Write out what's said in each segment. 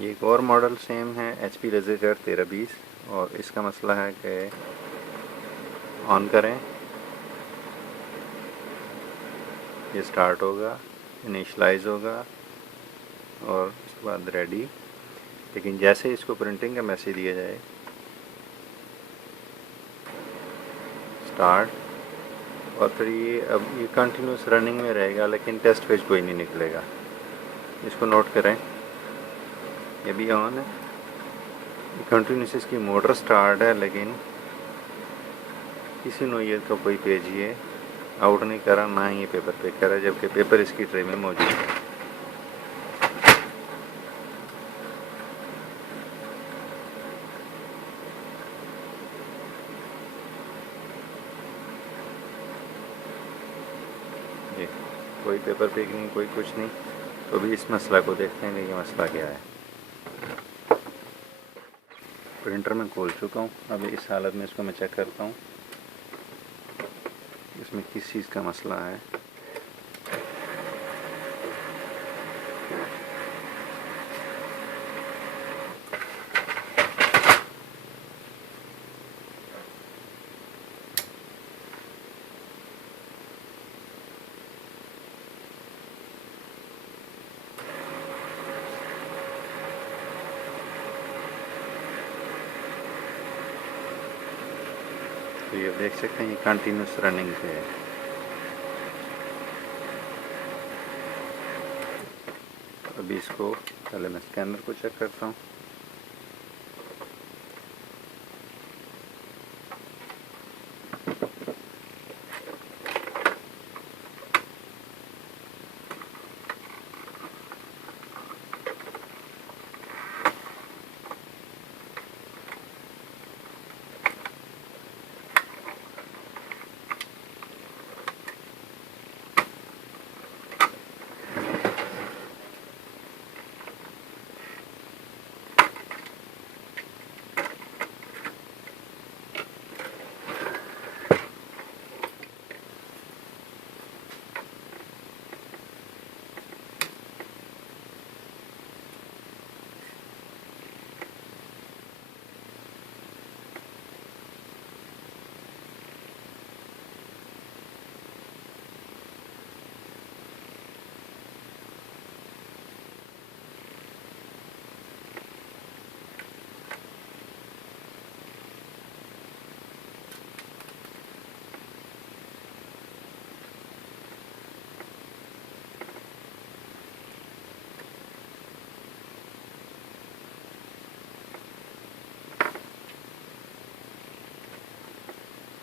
ये एक और मॉडल सेम है HP रेज़र 1320 और इसका मसला है कि ऑन करें, ये स्टार्ट होगा, इनिशलाइज होगा और उसके बाद रेडी। लेकिन जैसे इसको प्रिंटिंग का मैसेज दिया जाए स्टार्ट, और फिर ये कंटिन्यूस रनिंग में रहेगा लेकिन टेस्ट पेज कोई नहीं निकलेगा। इसको नोट करें, ये भी ऑन है, कंटिन्यूस इसकी मोटर स्टार्ट है लेकिन किसी नोयत का कोई पेज ये आउट नहीं करा, ना ही ये पेपर पे कर रहा है, जबकि पेपर इसकी ट्रे में मौजूद है। ये कोई पेपर पिक नहीं, कोई कुछ नहीं। तो अभी इस मसला को देखते हैं कि ये मसला क्या है। प्रिंटर में खोल चुका हूँ, अभी इस हालत में इसको मैं चेक करता हूँ इसमें किस चीज़ का मसला है। तो ये देख सकते हैं ये कंटिन्यूस रनिंग पे है। अभी इसको पहले मैं स्कैनर को चेक करता हूँ।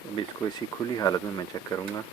अभी इसको इसी खुली हालत में मैं चेक करूँगा।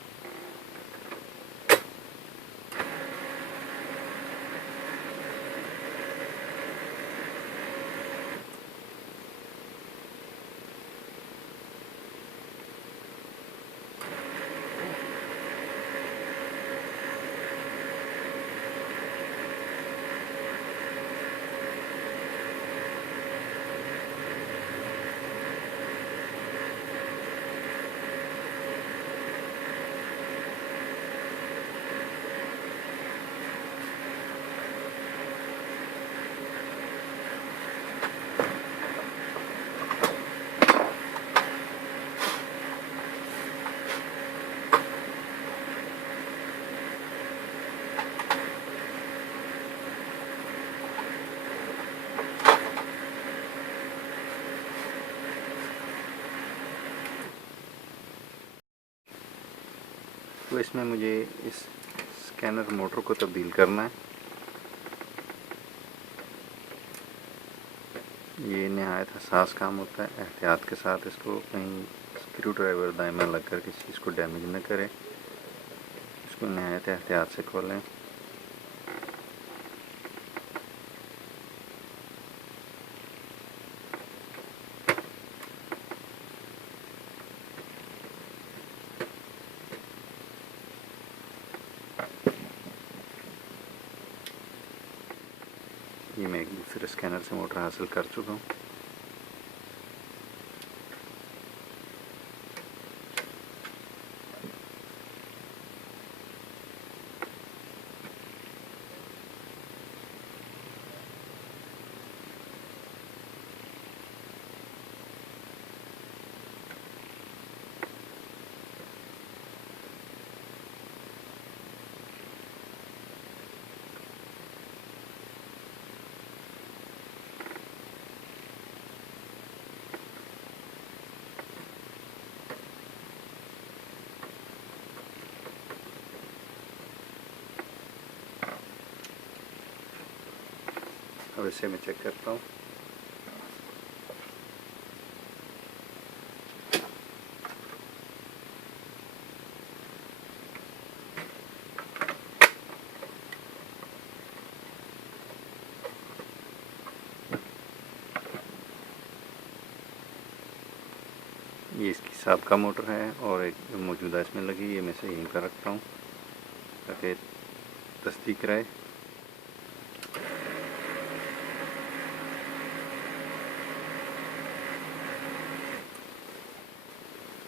तो इसमें मुझे इस स्कैनर मोटर को तब्दील करना है। ये नहायत हसास काम होता है, एहतियात के साथ इसको कहीं स्क्रू ड्राइवर दायमा लग कर किसी चीज़ को डैमेज न करे। इसको नहायत एहतियात से खोलें। ये मैं एक दूसरे स्कैनर से मोटर हासिल कर चुका हूँ। अब इसे मैं चेक करता हूँ। ये इसकी साबका मोटर है और एक मौजूदा इसमें लगी, ये मैं इसे यहीं पर रखता हूँ ताकि तस्दीक रहे।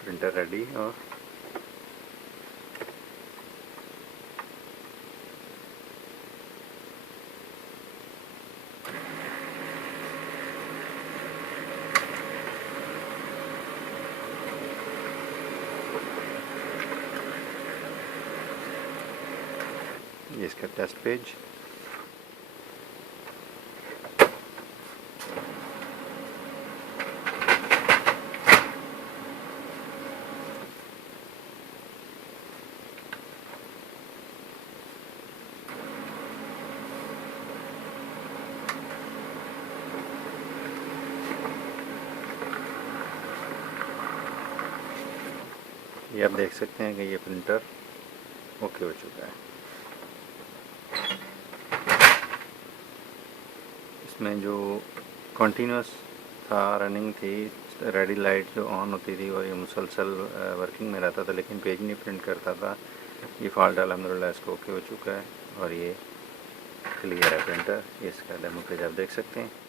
प्रिंटर रेडी और ये इसका टेस्ट पेज। ये आप देख सकते हैं कि ये प्रिंटर ओके हो चुका है। इसमें जो कंटिन्यूस था, रनिंग थी, रेडी लाइट जो ऑन होती थी और ये मुसलसल वर्किंग में रहता था लेकिन पेज नहीं प्रिंट करता था, ये फॉल्ट अल्हम्दुलिल्लाह इसको ओके हो चुका है और ये क्लियर है प्रिंटर। ये इसका डेमो पेज आप देख सकते हैं।